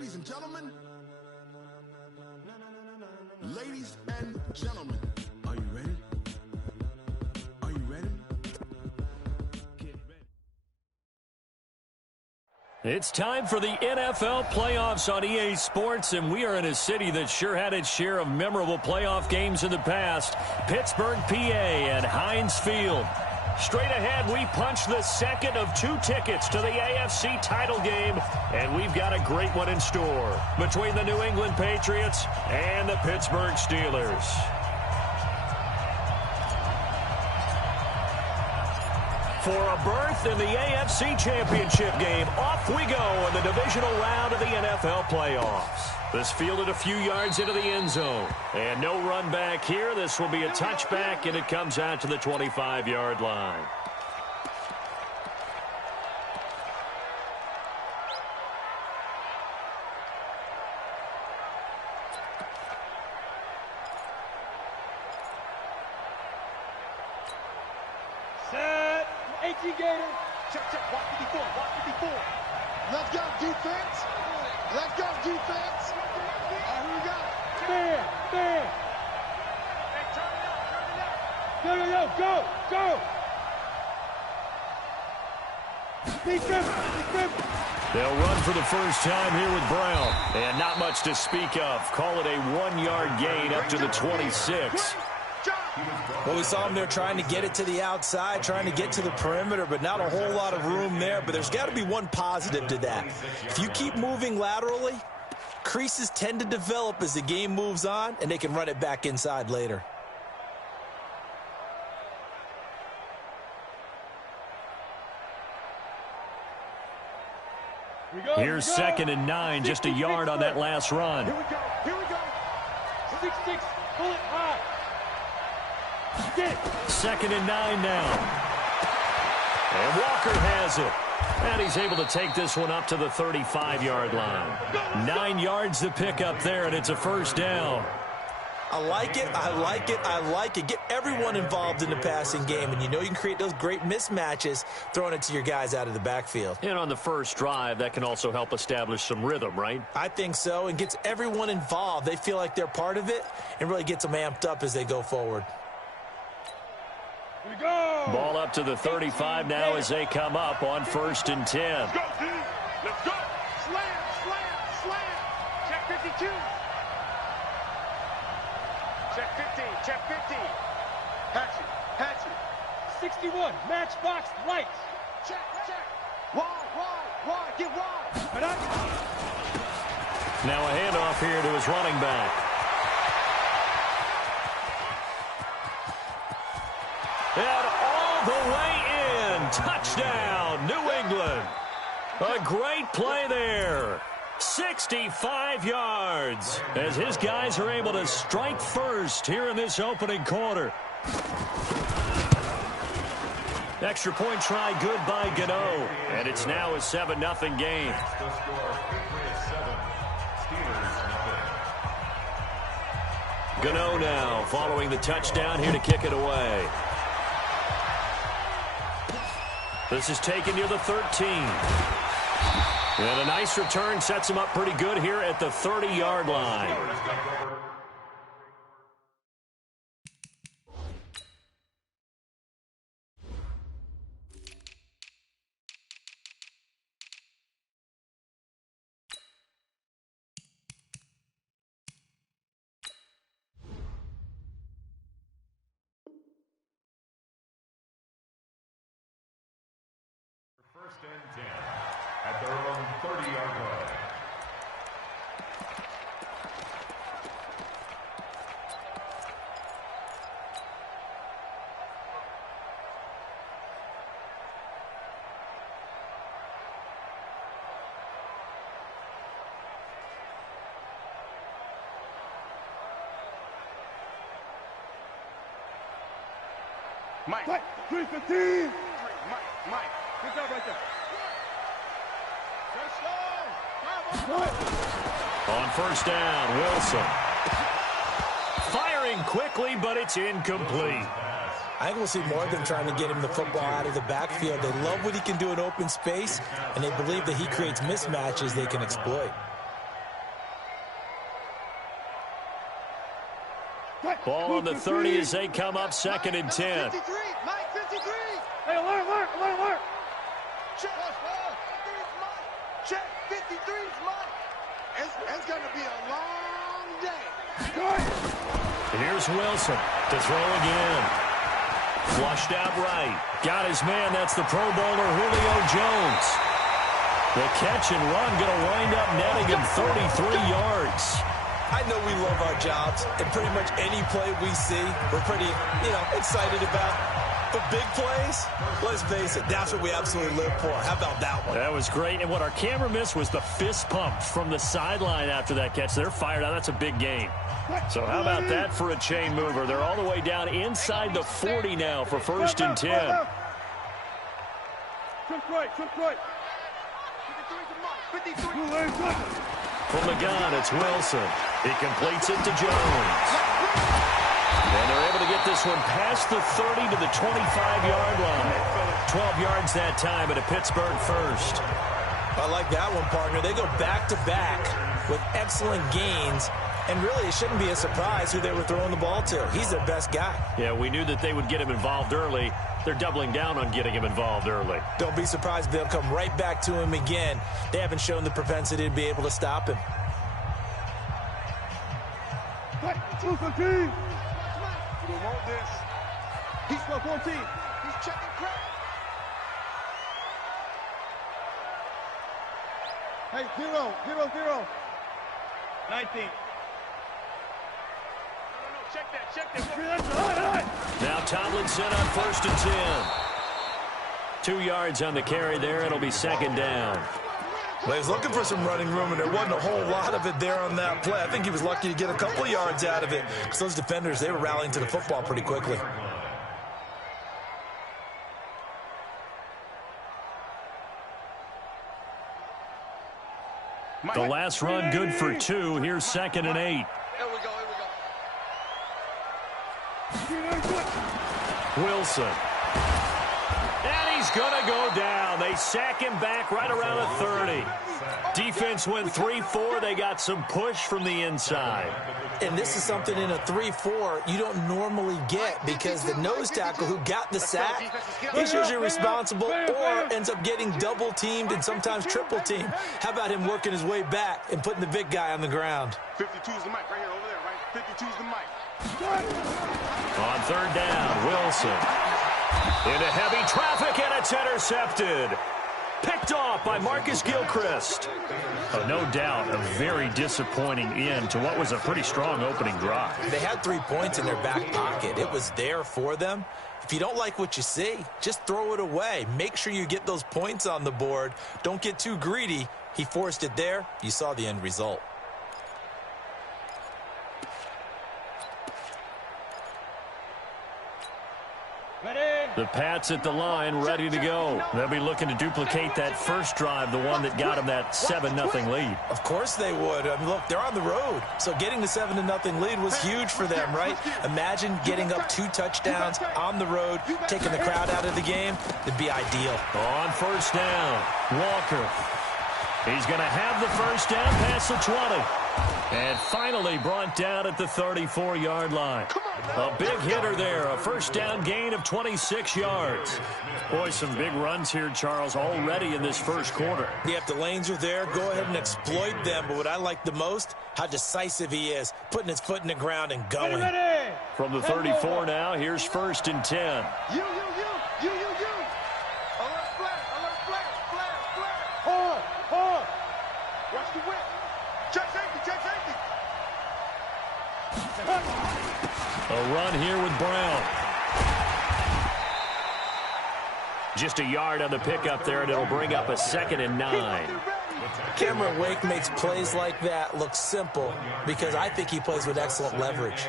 Ladies and gentlemen, are you ready? Are you ready? Get ready. It's time for the NFL playoffs on EA Sports, and we are in a city that sure had its share of memorable playoff games in the past. Pittsburgh, PA at Heinz Field. Straight ahead, we punch the second of 2 tickets to the AFC title game, and we've got a great one in store between the New England Patriots and the Pittsburgh Steelers. For a berth in the AFC Championship game, off we go in the divisional round of the NFL playoffs. This fielded a few yards into the end zone. And no run back here. This will be a touchback, and it comes out to the 25-yard line. Set. 18 Gator. Check, check. Walk 54. Walk 54. Let's go, defense. Let's go, defense. All right, here we go. Man, man. Hey, turn it up, turn it up. Go, go. Defense, defense. They'll run for the first time here with Brown. And not much to speak of. Call it a 1-yard gain up to the 26. Well, we saw him there trying to get it to the outside, trying to get to the perimeter, but not a whole lot of room there. But there's got to be one positive to that. If you keep moving laterally, creases tend to develop as the game moves on, and they can run it back inside later. Here's 2nd and 9, just a yard on that last run. Here we go. 6-6, pull it high. 2nd and 9 now. And Walker has it. And he's able to take this one up to the 35-yard line. 9 yards to pick up there, and it's a first down. I like it, I like it, I like it. Get everyone involved in the passing game, and you know you can create those great mismatches throwing it to your guys out of the backfield. And on the first drive, that can also help establish some rhythm, right? I think so, and gets everyone involved. They feel like they're part of it and really gets them amped up as they go forward. Here we go. Ball up to the 35 now as they come up on 1st and 10. Let's go, dude. Let's go. Slam. Check 52. Check 15. Check 15. Hatchet. 61. Matchbox lights. Check. Wide. Get wide. Now a handoff here to his running back. And all the way in. Touchdown, New England. A great play there. 65 yards as his guys are able to strike first here in this opening quarter. Extra point try good by Gano. And it's now a 7-0 game. Gano now following the touchdown here to kick it away. This is taken near the 13. And a nice return sets him up pretty good here at the 30-yard line. First and 10 at their own 30-yard line. Mike. 315. Mike. Good job right there. On 1st down, Wilson. Firing quickly, but it's incomplete. I think we'll see more of them trying to get him the football out of the backfield. They love what he can do in open space, and they believe that he creates mismatches they can exploit. Ball on the 30 as they come up 2nd and 10. 53, Mike 53. Hey, alert. Check. Check. 53 is Mike. It's going to be a long day. Here's Wilson to throw again. Flushed out right. Got his man. That's the Pro Bowler Julio Jones. The catch and run going to wind up netting him 33 yards. I know we love our jobs, and pretty much any play we see, we're pretty, excited about. But big plays, let's face it, that's what we absolutely live for. How about that one? That was great. And what our camera missed was the fist pump from the sideline after that catch. They're fired out. That's a big game. So how about that for a chain mover? They're all the way down inside the 40 now for 1st and 10. From the gun, it's Wilson. He completes it to Jones. And they're able to get this one past the 30 to the 25-yard line. 12 yards that time at a Pittsburgh first. I like that one, partner. They go back-to-back with excellent gains. And really, it shouldn't be a surprise who they were throwing the ball to. He's their best guy. Yeah, we knew that they would get him involved early. They're doubling down on getting him involved early. Don't be surprised they'll come right back to him again. They haven't shown the propensity to be able to stop him. We want this. He's 14. He's checking crack. Hey, 0. 19. Check that. Now Tomlinson on 1st and 10. 2 yards on the carry there. It'll be 2nd down. Well, he was looking for some running room, and there wasn't a whole lot of it there on that play. I think he was lucky to get a couple of yards out of it, because those defenders, they were rallying to the football pretty quickly. The last run good for 2. Here's 2nd and 8. Here we go. Wilson. And he's going to go down. They sack him back right around the 30. Defense went 3-4. They got some push from the inside. And this is something in a 3-4 you don't normally get, because the nose tackle who got the sack, he's usually responsible or ends up getting double teamed and sometimes triple teamed. How about him working his way back and putting the big guy on the ground? 52 is the mic right here, over there, right? 52 is the mic. On 3rd down, Wilson. Into heavy traffic, and it's intercepted. Picked off by Marcus Gilchrist. Oh, no doubt a very disappointing end to what was a pretty strong opening drive. They had 3 points in their back pocket. It was there for them. If you don't like what you see, just throw it away. Make sure you get those points on the board. Don't get too greedy. He forced it there. You saw the end result. The Pats at the line, ready to go. They'll be looking to duplicate that first drive, the one that got them that 7-0 lead. Of course they would. I mean, look, they're on the road. So getting the 7-0 lead was huge for them, right? Imagine getting up 2 touchdowns on the road, taking the crowd out of the game. It'd be ideal. On 1st down, Walker. He's going to have the 1st down past the 20. And finally brought down at the 34-yard line. A big hitter there, a 1st down gain of 26 yards. Boy, some big runs here, Charles, already in this 1st quarter. Yeah, if the lanes are there, go ahead and exploit them. But what I like the most, how decisive he is, putting his foot in the ground and going. From the 34 now, here's 1st and 10. You. Alert, flag. Watch the whip. Check safety. A run here with Brown. Just a yard on the pickup there, and it'll bring up a 2nd and 9. Cameron Wake makes plays like that look simple, because I think he plays with excellent leverage.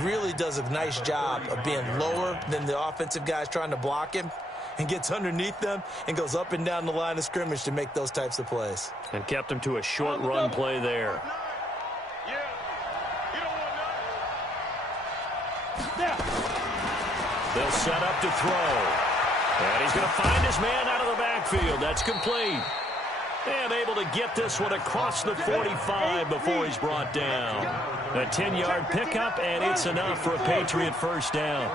Really does a nice job of being lower than the offensive guys trying to block him, and gets underneath them and goes up and down the line of scrimmage to make those types of plays. And kept him to a short run play there. They'll set up to throw. And he's going to find his man out of the backfield. That's complete. And able to get this one across the 45 before he's brought down. A 10-yard pickup, and it's enough for a Patriot first down.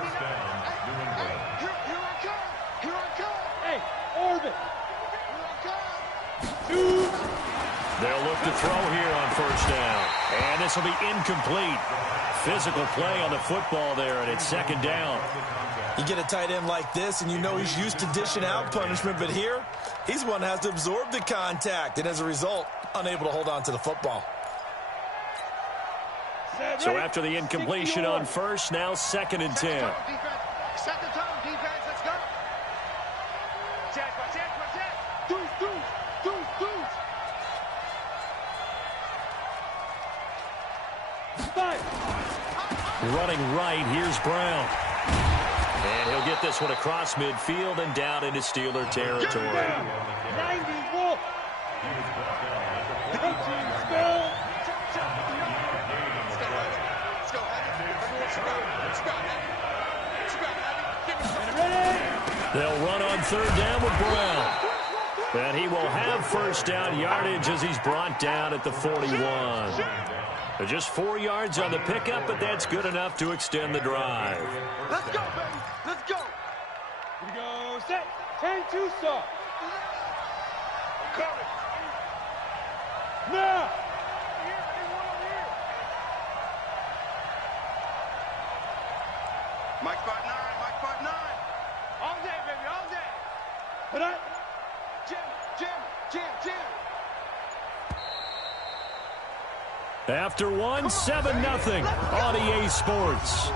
They'll look to throw here on first down. And this will be incomplete. Physical play on the football there, and it's second down. You get a tight end like this, and you know he's used to dishing out punishment, but here, he's one that has to absorb the contact, and as a result, unable to hold on to the football. So after the incompletion on first, now second and 10. Second time, defense, let's go. Check. Deuce. Running right, here's Brown. And he'll get this one across midfield and down into Steeler territory. 94. They'll run on third down with Brown. And he will have first down yardage as he's brought down at the 41. Just 4 yards on the pickup, but that's good enough to extend the drive. Let's go, baby. Let's go. Here we go. Set. 10-2 start. Coming. Now. Mike 5-9. All day, baby. All day. Put up. Jim. After one, 7-0 on EA Sports.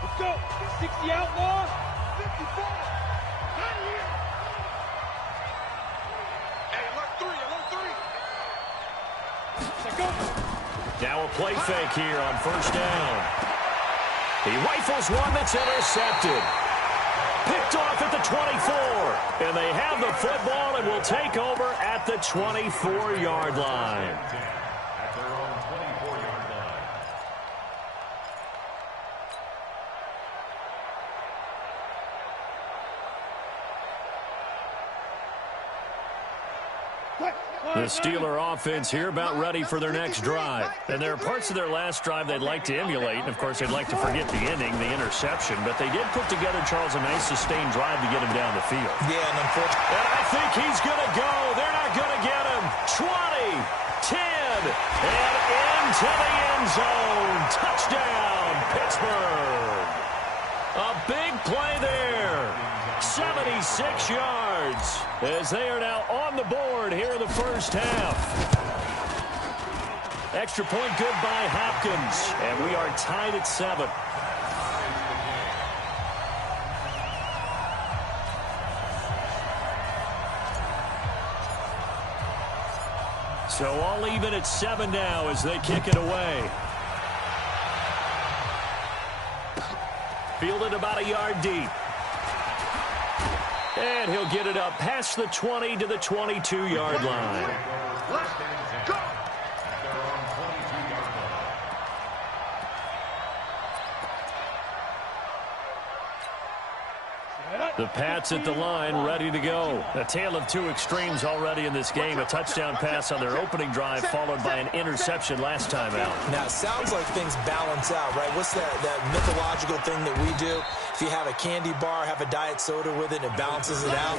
Let's go. 60 outlaw. 54. Out of here. Now a play fake here on first down. He rifles one that's intercepted. Picked off at the 24. And they have the football and will take over at the 24-yard line. At their own 24-yard line. The Steeler offense here about ready for their next drive. And there are parts of their last drive they'd like to emulate. And, of course, they'd like to forget the ending, the interception. But they did put together, Charles, a nice sustained drive to get him down the field. Yeah, and unfortunately. And I think he's going to go. They're not going to get him. 20, 10, and into the end zone. Touchdown, Pittsburgh. A big play there. 76 yards as they are now on the board here in the first half. Extra point good by Hopkins, and we are tied at 7. So all even at 7 now as they kick it away. Fielded about a yard deep. And he'll get it up past the 20 to the 22-yard line. Let's go. The Pats at the line, ready to go. A tale of two extremes already in this game. A touchdown pass on their opening drive, followed by an interception last time out. Now, it sounds like things balance out, right? What's that mythological thing that we do? If you have a candy bar, have a diet soda with it, and it balances it out.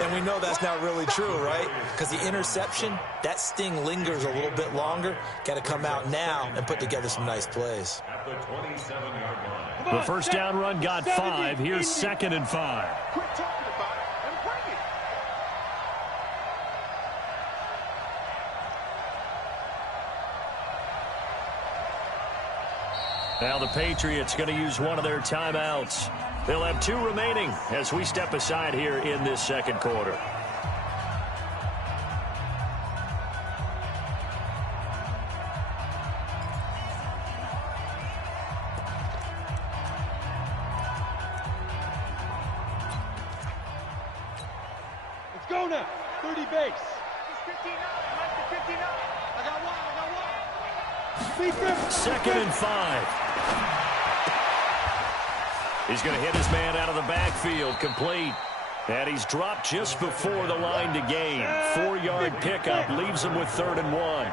And we know that's not really true, right? Because the interception, that sting lingers a little bit longer. Got to come out now and put together some nice plays. At the 27-yard line. The first down run got 5. Here's 2nd and 5. Quit talking about it and bring it. Now the Patriots going to use one of their timeouts. They'll have 2 remaining as we step aside here in this second quarter. Go now. 30 base. 59. Left to 59. I got one. 2nd and 5. He's going to hit his man out of the backfield, complete. And he's dropped just before the line to gain. 4-yard pickup leaves him with 3rd and 1.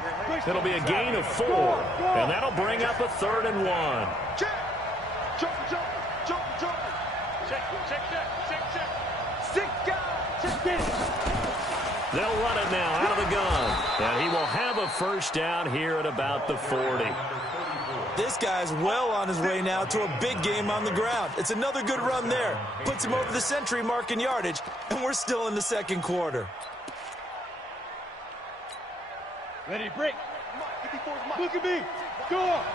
It'll be a gain of 4, and that'll bring up a 3rd and 1. Check. Jump. Check. 6 guys. Check this. They'll run it now out of the gun. And he will have a first down here at about the 40. This guy's well on his way now to a big game on the ground. It's another good run there. Puts him over the century mark in yardage, and we're still in the 2nd quarter. Ready to break. Look at me. Go up.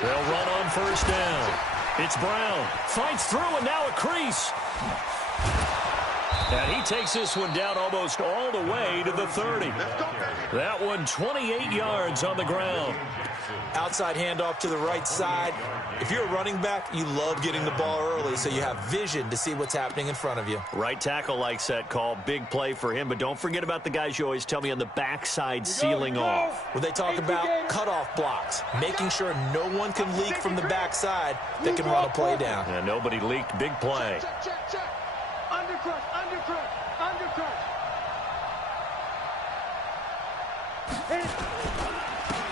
They'll run on first down. It's Brown. Fights through, and now a crease. And he takes this one down almost all the way to the 30. That one 28 yards on the ground. Outside handoff to the right side. If you're a running back, you love getting the ball early so you have vision to see what's happening in front of you. Right tackle likes that call. Big play for him. But don't forget about the guys you always tell me on the backside sealing off. When they talk about cutoff blocks, making sure no one can leak from the backside that can run a play down. And nobody leaked. Big play. Check. Undercrush.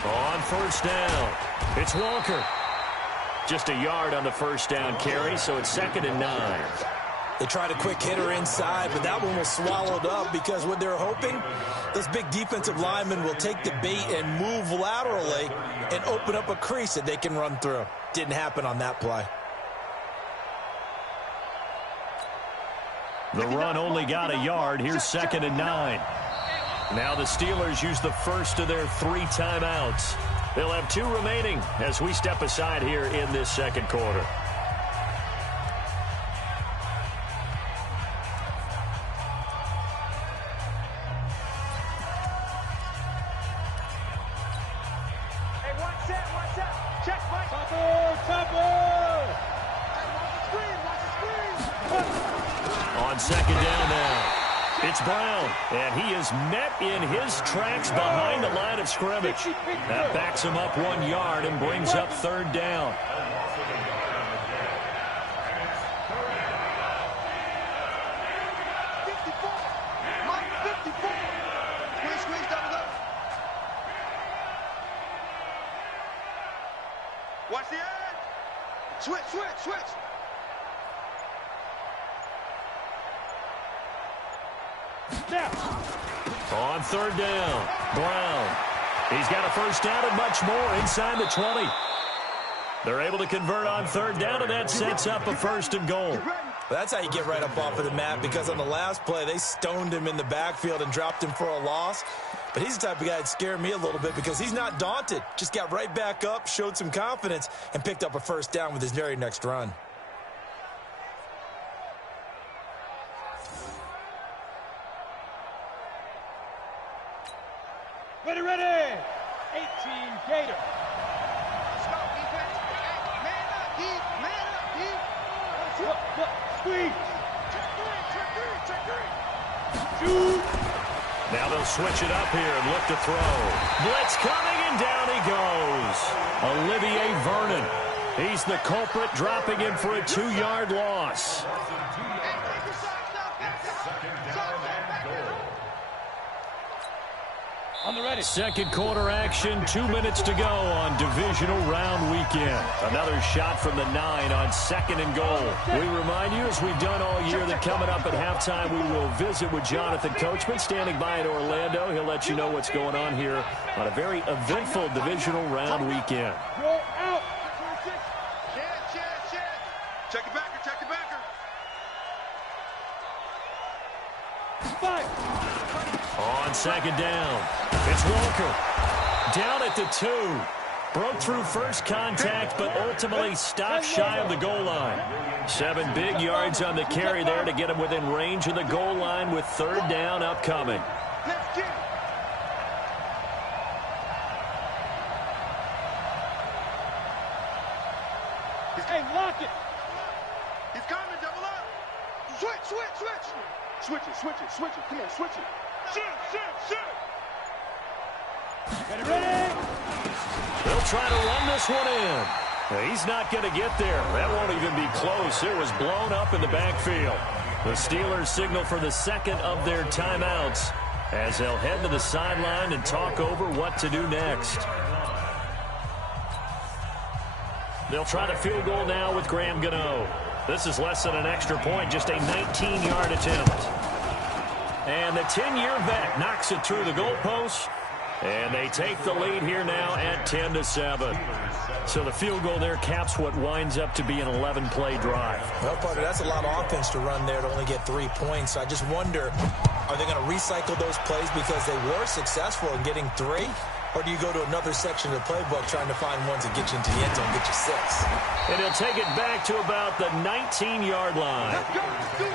On first down, it's Walker. Just a yard on the first down carry, so it's 2nd and 9. They tried a quick hitter inside, but that one was swallowed up because what they're hoping, those big defensive linemen will take the bait and move laterally and open up a crease that they can run through. Didn't happen on that play. The run only got a yard. Here's 2nd and 9. Now the Steelers use the first of their 3 timeouts. They'll have 2 remaining as we step aside here in this 2nd quarter. Hey, watch that. Check, Mike. Topper. Hey, watch the screen. On 2nd down now. It's Brown, and he is met in his tracks behind the line of scrimmage. That backs him up 1 yard and brings up 3rd down. Squeeze down low. Watch the edge. Switch. On 3rd down, Brown. He's got a first down and much more inside the 20. They're able to convert on 3rd down, and that sets up a 1st and goal. That's how you get right up off of the mat, because on the last play, they stoned him in the backfield and dropped him for a loss. But he's the type of guy that scared me a little bit because he's not daunted. Just got right back up, showed some confidence, and picked up a first down with his very next run. Ready. 18 Gator. Let's go, defense. Man up, deep. Squeeze. Check three. Shoot. Now they'll switch it up here and look to throw. Blitz coming, and down he goes. Olivier Vernon. He's the culprit, dropping him for a 2-yard loss. On the ready. 2nd quarter action, 2 minutes to go on divisional round weekend. Another shot from the 9 on 2nd and goal. We remind you, as we've done all year, that coming up at halftime, we will visit with Jonathan Coachman, standing by in Orlando. He'll let you know what's going on here on a very eventful divisional round weekend. Go out. Check the backer. 5. On 2nd down, it's Walker. Down at the 2. Broke through first contact, but ultimately stopped shy of the goal line. 7 big yards on the carry there to get him within range of the goal line with 3rd down upcoming. Let's get it. Hey, lock it. He's coming, double up. Switch, switch, switch. Switch it, switch it, switch it. Come on, switch it. Shoot. Get it ready. They'll try to run this one in. He's not going to get there. That won't even be close. It was blown up in the backfield. The Steelers signal for the second of their timeouts as they'll head to the sideline and talk over what to do next. They'll try the field goal now with Graham Gano. This is less than an extra point, just a 19-yard attempt. And the 10-year vet knocks it through the goalpost. And they take the lead here now at 10-7. So the field goal there caps what winds up to be an 11-play drive. Well, partner, that's a lot of offense to run there to only get 3 points. I just wonder, are they going to recycle those plays because they were successful in getting 3? Or do you go to another section of the playbook trying to find ones that get you into the end zone, get you 6? And he'll take it back to about the 19-yard line. Let's go. Do it.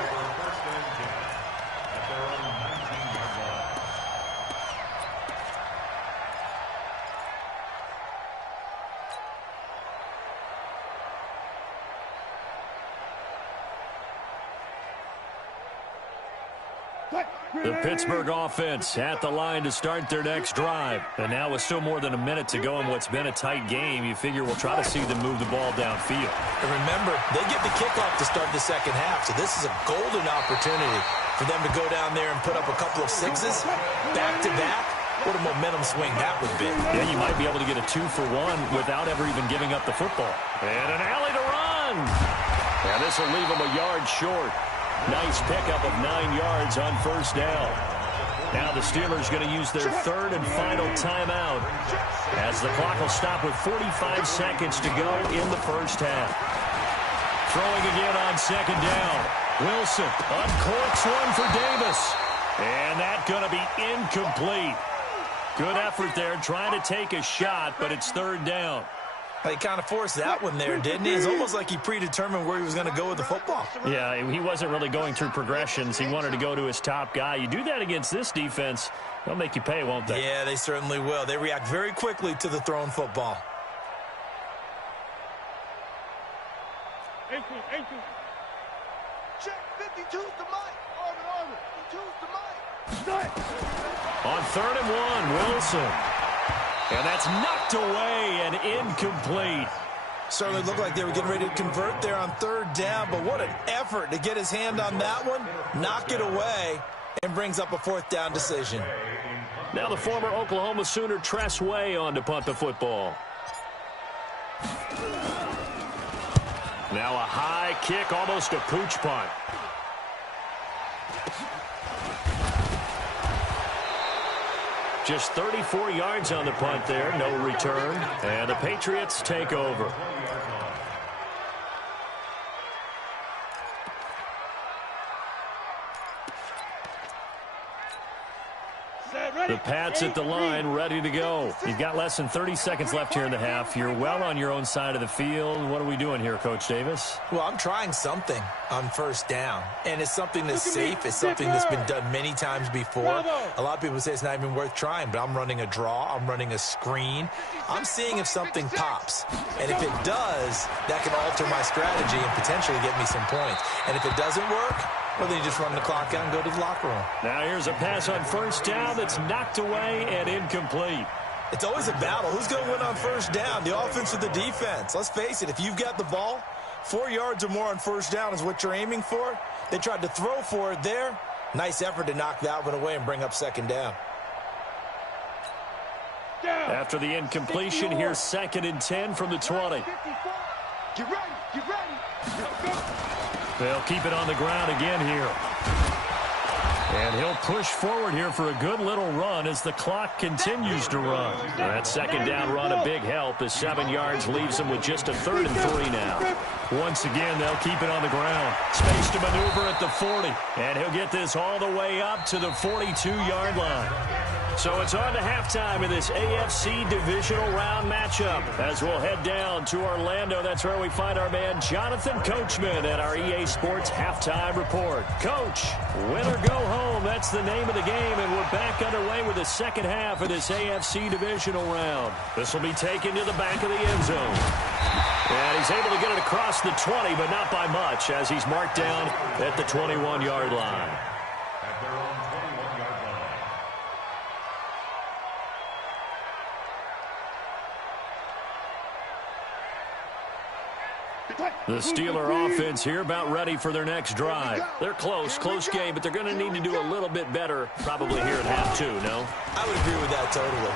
The Pittsburgh offense at the line to start their next drive. And now with still more than a minute to go in what's been a tight game, you figure we'll try to see them move the ball downfield. And remember, they get the kickoff to start the second half, so this is a golden opportunity for them to go down there and put up a couple of 6s back-to-back. What a momentum swing that would be. Yeah, you might be able to get a 2-for-1 without ever even giving up the football. And an alley to run. And this will leave them a yard short. Nice pickup of 9 yards on first down. Now the Steelers going to use their third and final timeout as the clock will stop with 45 seconds to go in the first half. Throwing again on second down. Wilson uncorks one for Davis. And that's going to be incomplete. Good effort there trying to take a shot, but it's third down. He kind of forced that one there, didn't he? It's almost like he predetermined where he was going to go with the football. Yeah, he wasn't really going through progressions. He wanted to go to his top guy. You do that against this defense, they'll make you pay, won't they? Yeah, they certainly will. They react very quickly to the thrown football. 18. Check 52's the mic. Armin. 52's the mic. On 3rd and 1, Wilson. And that's knocked away and incomplete. Certainly looked like they were getting ready to convert there on 3rd down, but what an effort to get his hand on that one, knock it away, and brings up a 4th down decision. Now the former Oklahoma Sooner Tress Way on to punt the football. Now a high kick, almost a pooch punt. Just 34 yards on the punt there, no return. And the Patriots take over. The Pats at the line, ready to go. You've got less than 30 seconds left here in the half. You're well on your own side of the field. What are we doing here, Coach Davis? Well, I'm trying something on 1st down, and it's something that's safe. It's something that's been done many times before. A lot of people say it's not even worth trying, but I'm running a draw. I'm running a screen. I'm seeing if something pops, and if it does, that can alter my strategy and potentially get me some points. And if it doesn't work, well, then you just run the clock out and go to the locker room. Now here's a pass on 1st down that's knocked away and incomplete. It's always a battle. Who's going to win on 1st down, the offense or the defense? Let's face it, if you've got the ball, 4 yards or more on 1st down is what you're aiming for. They tried to throw for it there. Nice effort to knock that one away and bring up 2nd down. After the incompletion, here's 2nd and 10 from the 20. Get ready. They'll keep it on the ground again here. And he'll push forward here for a good little run as the clock continues to run. That 2nd down run a big help as 7 yards leaves him with just a 3rd and 3 now. Once again, they'll keep it on the ground. Space to maneuver at the 40. And he'll get this all the way up to the 42-yard line. So it's on to halftime in this AFC divisional round matchup. As we'll head down to Orlando, that's where we find our man Jonathan Coachman at our EA Sports Halftime Report. Coach, win or go home, that's the name of the game, and we're back underway with the second half of this AFC divisional round. This will be taken to the back of the end zone. And he's able to get it across the 20, but not by much, as he's marked down at the 21-yard line. At their own 21-yard line. The Steeler offense here about ready for their next drive. They're close game, but they're going to need to do a little bit better probably here at half two, no? I would agree with that totally.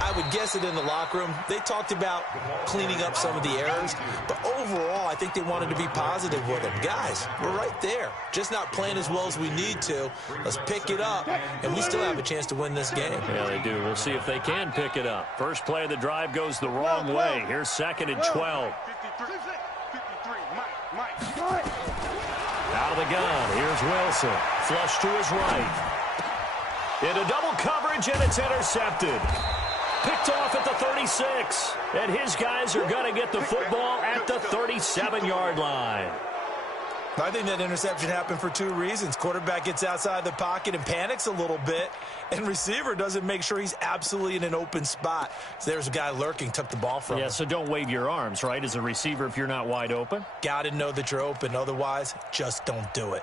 I would guess it in the locker room. They talked about cleaning up some of the errors, but overall, I think they wanted to be positive with it. Guys, we're right there. Just not playing as well as we need to. Let's pick it up, and we still have a chance to win this game. Yeah, they do. We'll see if they can pick it up. First play of the drive goes the wrong way. Here's 2nd and 12. 53, Mike. Out of the gun, here's Wilson. Flush to his right. Into double coverage, and it's intercepted. Picked off at the 36. And his guys are going to get the football at the 37-yard line. I think that interception happened for two reasons. Quarterback gets outside the pocket and panics a little bit, and receiver doesn't make sure he's absolutely in an open spot. So there's a guy lurking, took the ball from him. Yeah, so don't wave your arms, right, as a receiver if you're not wide open? Got to know that you're open. Otherwise, just don't do it.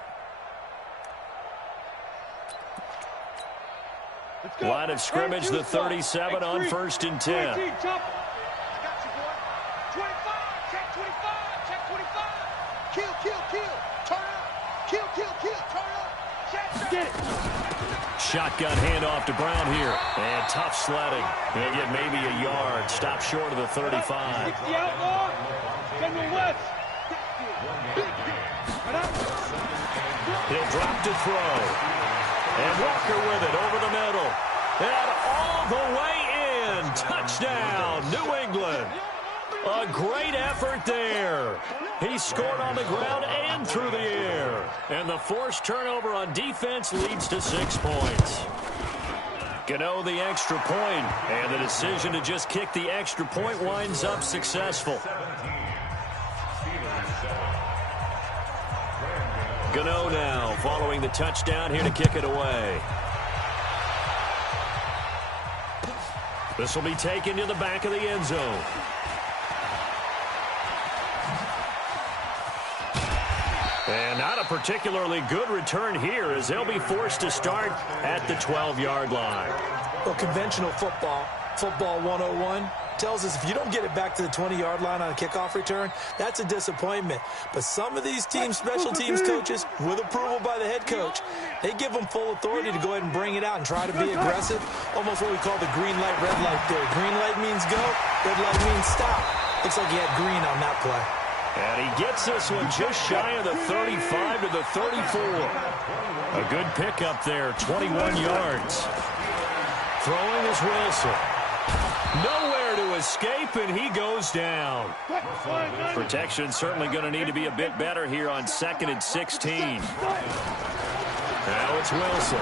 Line of scrimmage, the 37 on 1st and 10. I got you, boy. 25, check 25, check 25. Kill, turn up. Kill, turn up. Check. Get it. Shotgun handoff to Brown here. And tough sledding. He'll get maybe a yard. Stop short of the 35. 60 outlaw. General West. He'll drop to throw. And Walker with it over the middle. And all the way in. Touchdown, New England. A great effort there. He scored on the ground and through the air. And the forced turnover on defense leads to 6 points. Gano the extra point, and the decision to just kick the extra point winds up successful. Gano now following the touchdown here to kick it away. This will be taken to the back of the end zone. And not a particularly good return here as they'll be forced to start at the 12-yard line. Well, conventional football 101, tells us if you don't get it back to the 20-yard line on a kickoff return, that's a disappointment. But some of these teams, special teams coaches, with approval by the head coach, they give them full authority to go ahead and bring it out and try to be aggressive, almost what we call the green light, red light theory. Green light means go, red light means stop. Looks like he had green on that play. And he gets this one just shy of the 35 to the 34. A good pickup there, 21 yards. Throwing is Wilson. Nowhere to escape, and he goes down. Protection certainly going to need to be a bit better here on 2nd and 16. Now it's Wilson.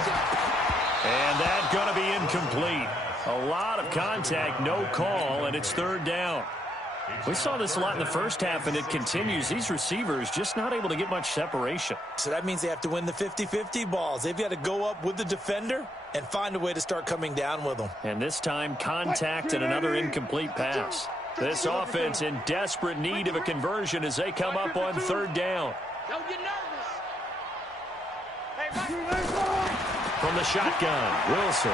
And that's going to be incomplete. A lot of contact, no call, and it's 3rd down. We saw this a lot in the first half, and it continues. These receivers just not able to get much separation. So that means they have to win the 50-50 balls. They've got to go up with the defender and find a way to start coming down with them. And this time, contact and another incomplete pass. This offense in desperate need of a conversion as they come up on 3rd down. Don't get nervous. From the shotgun, Wilson.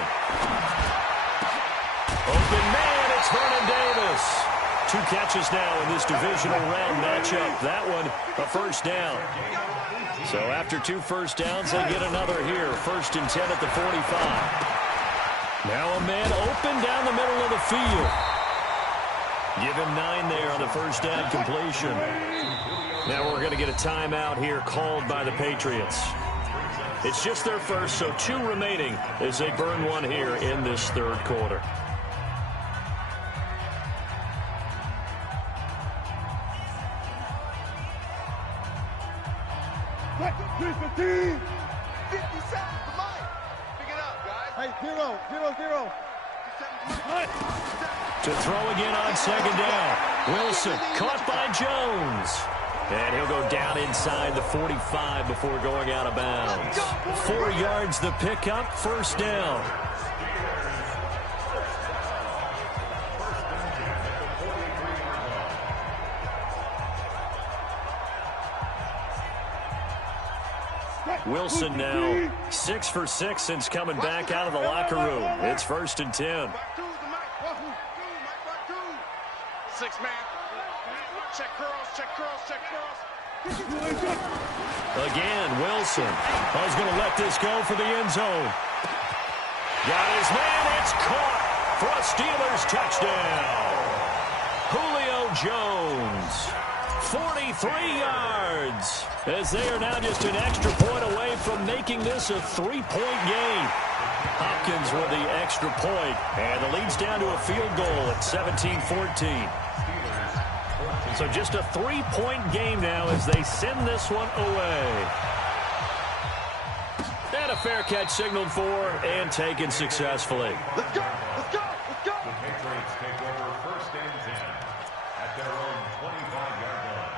Open man, it's Vernon Davis. 2 catches now in this divisional round matchup. That one, a 1st down. So after 2 first downs, they get another here. 1st and 10 at the 45. Now a man open down the middle of the field. Give him 9 there on the 1st down completion. Now we're going to get a timeout here called by the Patriots. It's just their first, so 2 remaining as they burn one here in this 3rd quarter. 0-0. To throw again on second down. Wilson caught by Jones. And he'll go down inside the 45 before going out of bounds. 4 yards the pickup, first down. Wilson now 6 for 6 since coming back out of the locker room. It's 1st and 10. 6-man. Check cross. Again, Wilson. He's going to let this go for the end zone. Got his man. It's caught for a Steelers touchdown. Julio Jones. 43 yards. As they are now just an extra point away from making this a 3-point game. Hopkins with the extra point, and the lead's down to a field goal at 17-14. So just a 3-point game now as they send this one away. And a fair catch signaled for and taken successfully. Let's go. The Patriots take over 1st and 10 at their own 25-yard line.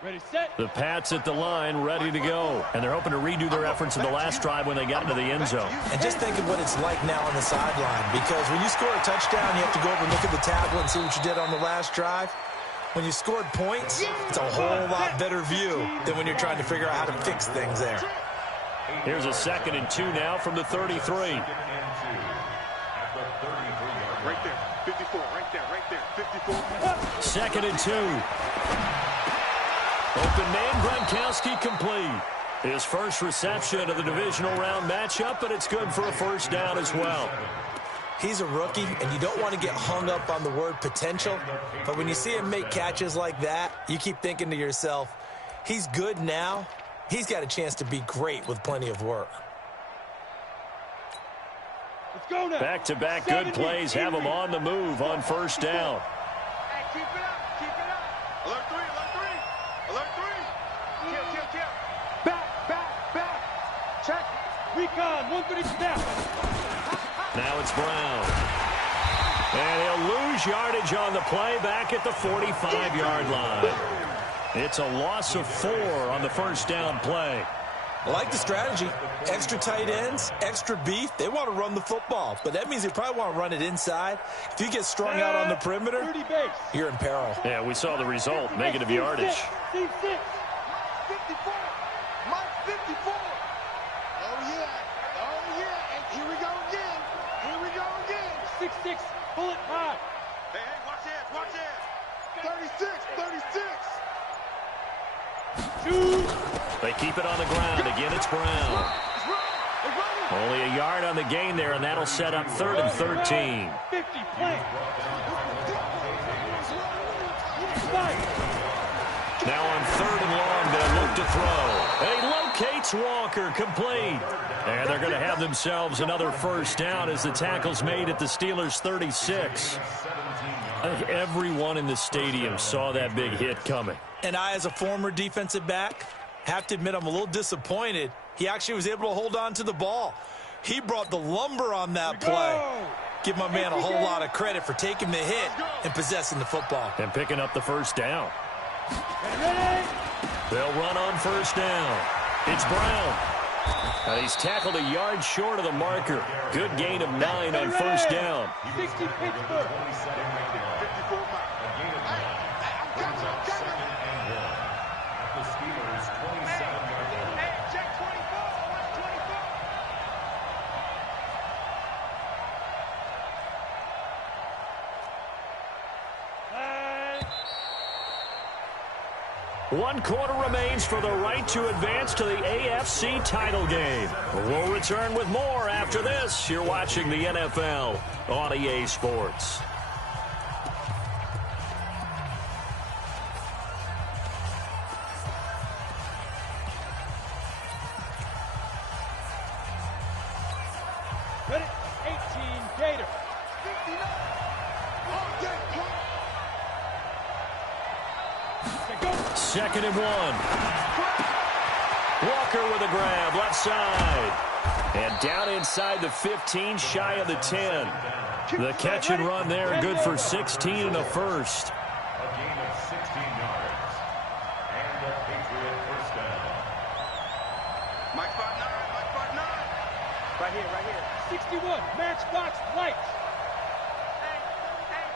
Ready, set. The Pats at the line, ready to go. And they're hoping to redo their efforts in the last drive when they got into the end zone. And just think of what it's like now on the sideline, because when you score a touchdown, you have to go over and look at the tablet and see what you did on the last drive. When you scored points, it's a whole lot better view than when you're trying to figure out how to fix things there. Here's a 2nd and 2 now from the 33. 2nd and 2 at the 33-yard line. Right there. 54. Right there. 54. 2nd and 2. Open man, Gronkowski complete. His first reception of the divisional round matchup, but it's good for a first down as well. He's a rookie, and you don't want to get hung up on the word potential, but when you see him make catches like that, you keep thinking to yourself, he's good now. He's got a chance to be great with plenty of work. Let's go now. Back-to-back good plays have him on the move on first down. Hey, keep it up. Alert 3. Kill. Back. Check. Recon. 130 snap. Now it's Brown. And he'll lose yardage on the play back at the 45-yard line. It's a loss of 4 on the first down play. I like the strategy. Extra tight ends, extra beef. They want to run the football, but that means they probably want to run it inside. If you get strung out on the perimeter, you're in peril. Yeah, we saw the result. Negative yardage. 54. Mike 54. Oh, yeah. And here we go again. 6'6", bullet high. Hey, watch this. 36. They keep it on the ground. Again, it's Brown. Only a yard on the gain there, and that'll set up 3rd and 13. 50 play. Now on 3rd and long, they'll look to throw. And he locates Walker, complete. And they're going to have themselves another first down as the tackle's made at the Steelers' 36. I think everyone in the stadium saw that big hit coming. And I, as a former defensive back, have to admit I'm a little disappointed. He actually was able to hold on to the ball. He brought the lumber on that play. Give my man a whole lot of credit for taking the hit and possessing the football. And picking up the first down. They'll run on first down. It's Brown. And he's tackled a yard short of the marker. Good gain of 9 on first down. 60 Pittsburgh. One quarter remains for the right to advance to the AFC title game. We'll return with more after this. You're watching the NFL on EA Sports. Ready? 18 Gator. 2nd and 1. Walker with a grab, left side. And down inside the 15, shy of the 10. The catch and run there, good for 16 and a first. A gain of 16 yards. And a Patriot first down. Mike 5-9, Mike 5-9. Right here. 61, matchbox lights. Hey,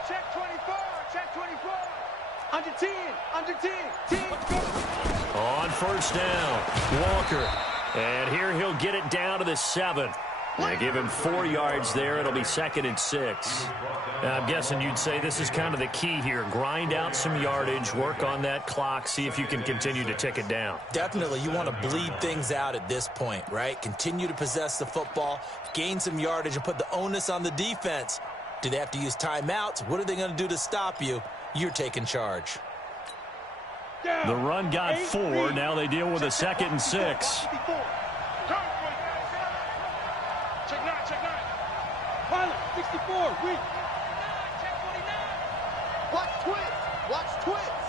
check 24, check 24. Under 10, 10. On first down, Walker. And here he'll get it down to the 7. They give him 4 yards there. It'll be 2nd and 6. I'm guessing you'd say this is kind of the key here. Grind out some yardage, work on that clock, see if you can continue to tick it down. Definitely, you want to bleed things out at this point, right? Continue to possess the football, gain some yardage, and put the onus on the defense. Do they have to use timeouts? What are they going to do to stop you? You're taking charge. The run got 4. Now they deal with a 2nd and 6. Check 9. Pilot, 64, weak. Check 49. Watch twits.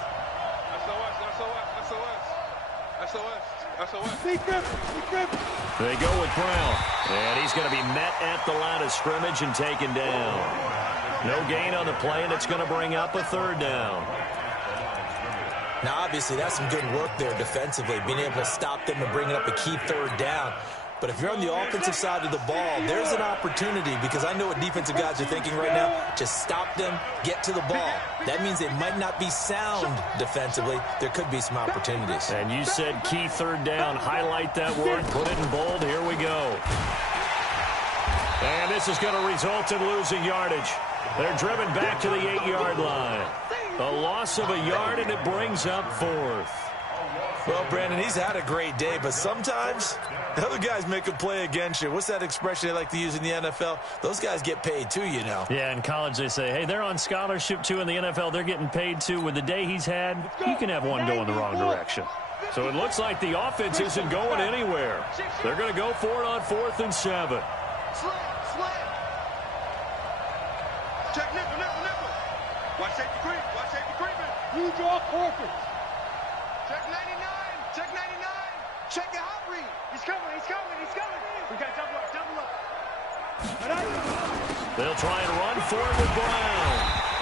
SOS. Be careful. They go with Brown. And he's going to be met at the line of scrimmage and taken down. No gain on the play, and it's going to bring up a 3rd down. Now, obviously, that's some good work there defensively, being able to stop them and bringing up a key 3rd down. But if you're on the offensive side of the ball, there's an opportunity, because I know what defensive guys are thinking right now. Just stop them, get to the ball. That means they might not be sound defensively. There could be some opportunities. And you said key 3rd down. Highlight that word, put it in bold. Here we go. And this is going to result in losing yardage. They're driven back to the 8-yard line. A loss of a yard, and it brings up 4th. Well, Brandon, he's had a great day, but sometimes the other guys make a play against you. What's that expression they like to use in the NFL? Those guys get paid too, you know. Yeah, in college they say, hey, they're on scholarship too. In the NFL, they're getting paid too. With the day he's had, you can have one go in the wrong direction. So it looks like the offense isn't going anywhere. They're going to go for it on 4th and 7. Slam. Check nickel. Watch safety creeping. You draw corpus. Check 99. Check the hot read. He's coming. We got double up. They'll try and run for it with Brown.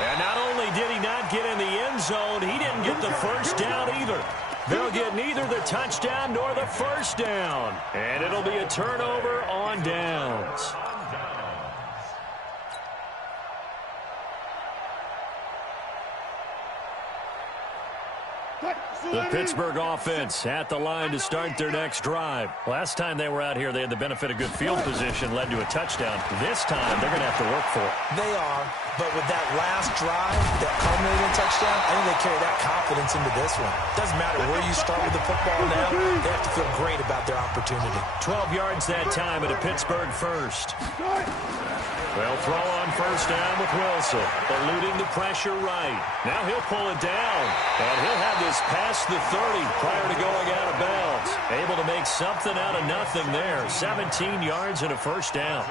And not only did he not get in the end zone, he didn't get the first down either. They'll get neither the touchdown nor the first down. And it'll be a turnover on downs. The Pittsburgh offense at the line to start their next drive. Last time they were out here, they had the benefit of good field position, led to a touchdown. This time, they're going to have to work for it. They are, but with that last drive that culminated in touchdown, I think they carry that confidence into this one. Doesn't matter where you start with the football now, they have to feel great about their opportunity. 12 yards that time at a Pittsburgh first. They'll throw on first down with Wilson, eluding the pressure right. Now he'll pull it down, and he'll have this past the 30 prior to going out of bounds. Able to make something out of nothing there. 17 yards and a first down.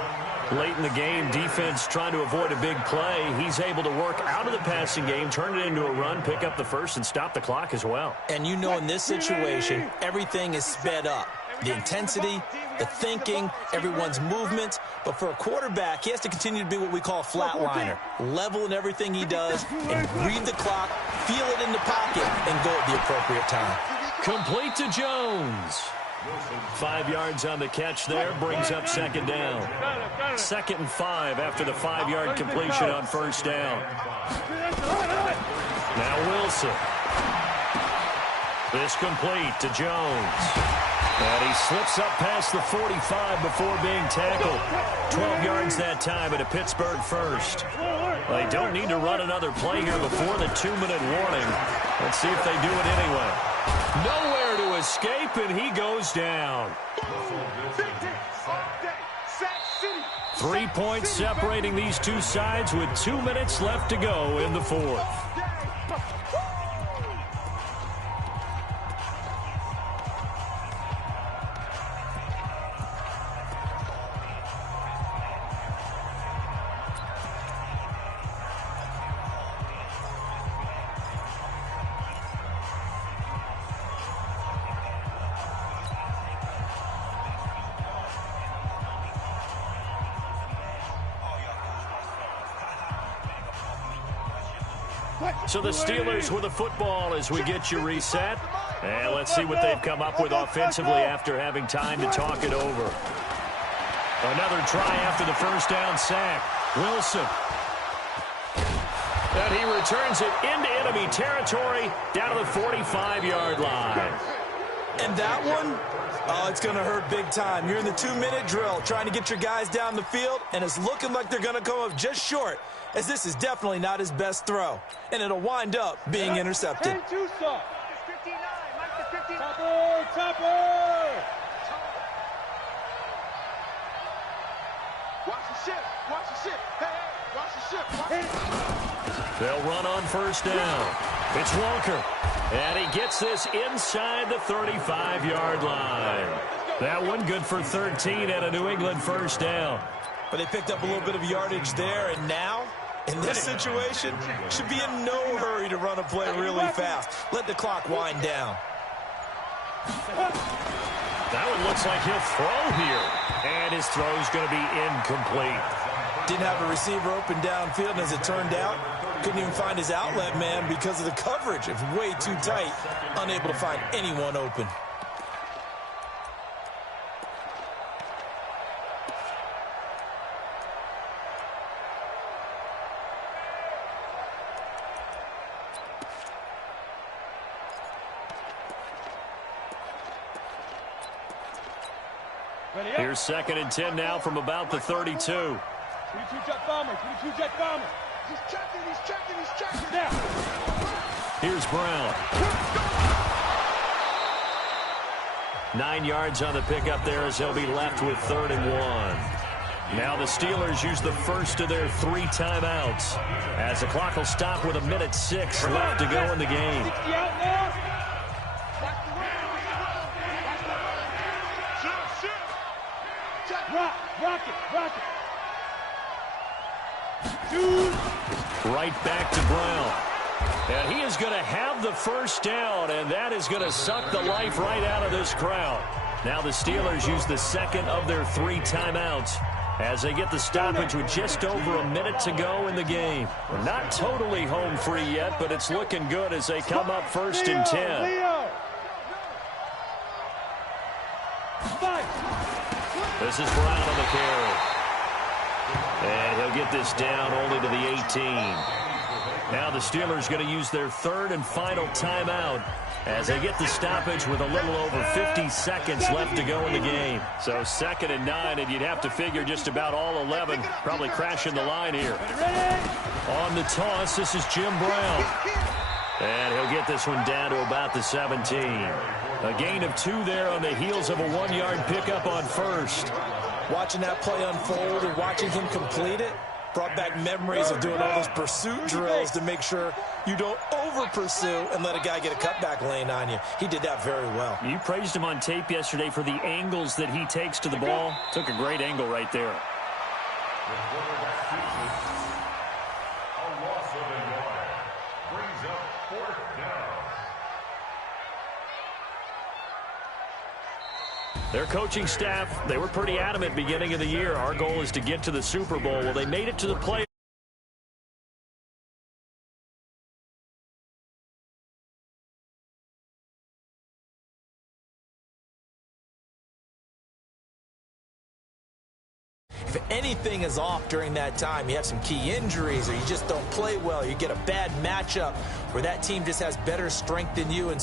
Late in the game, defense trying to avoid a big play. He's able to work out of the passing game, turn it into a run, pick up the first, and stop the clock as well. And you know in this situation, everything is sped up. The intensity, the thinking, everyone's movement. But for a quarterback, he has to continue to be what we call a flatliner. Level in everything he does and read the clock, feel it in the pocket, and go at the appropriate time. Complete to Jones. 5 yards on the catch there, brings up second down. 2nd and 5 after the 5-yard completion on first down. Now Wilson. This complete to Jones. And he slips up past the 45 before being tackled. 12 yards that time at a Pittsburgh first. They don't need to run another play here before the 2-minute warning. Let's see if they do it anyway. Nowhere to escape, and he goes down. 3 points separating these two sides with 2 minutes left to go in the fourth. So the Steelers with the football as we get you reset. And let's see what they've come up with offensively after having time to talk it over. Another try after the first down sack. Wilson. And he returns it into enemy territory down to the 45-yard line. And that one, oh, it's going to hurt big time. You're in the 2-minute drill trying to get your guys down the field, and it's looking like they're going to come up just short, as this is definitely not his best throw. And it'll wind up being intercepted. Watch the ship. Hey, watch the ship. They'll run on first down. It's Walker. And he gets this inside the 35-yard line. That one good for 13 at a New England first down. But they picked up a little bit of yardage there, and now, in this situation, should be in no hurry to run a play really fast. Let the clock wind down. That one looks like he'll throw here. And his throw's going to be incomplete. Didn't have a receiver open downfield, and as it turned out, couldn't even find his outlet man because of the coverage. It's way too tight, unable to find anyone open. Here's 2nd and 10 now from about the 32. 22 jet bomber. 22 jet bomber. He's checking. Now. Here's Brown. 9 yards on the pickup there as he'll be left with 3rd and 1. Now the Steelers use the first of their 3 timeouts as the clock will stop with 1:06 left to go in the game. 60 out now. Rock it. Right back to Brown. And he is going to have the first down, and that is going to suck the life right out of this crowd. Now the Steelers use the 2nd of their 3 timeouts as they get the stoppage with just over a minute to go in the game. We're not totally home free yet, but it's looking good as they come up 1st and 10. This is Brown on the carry. And he'll get this down only to the 18. Now the Steelers going to use their 3rd and final timeout as they get the stoppage with a little over 50 seconds left to go in the game. So 2nd and 9, and you'd have to figure just about all 11 probably crashing the line here. On the toss, this is Jim Brown. And he'll get this one down to about the 17. A gain of 2 there on the heels of a 1-yard pickup on first. Watching that play unfold and watching him complete it brought back memories of doing all those pursuit drills to make sure you don't over-pursue and let a guy get a cutback lane on you. He did that very well. You praised him on tape yesterday for the angles that he takes to the ball. Took a great angle right there. Their coaching staff, they were pretty adamant beginning of the year. Our goal is to get to the Super Bowl. Well, they made it to the playoffs. If anything is off during that time, you have some key injuries or you just don't play well, you get a bad matchup where that team just has better strength than you and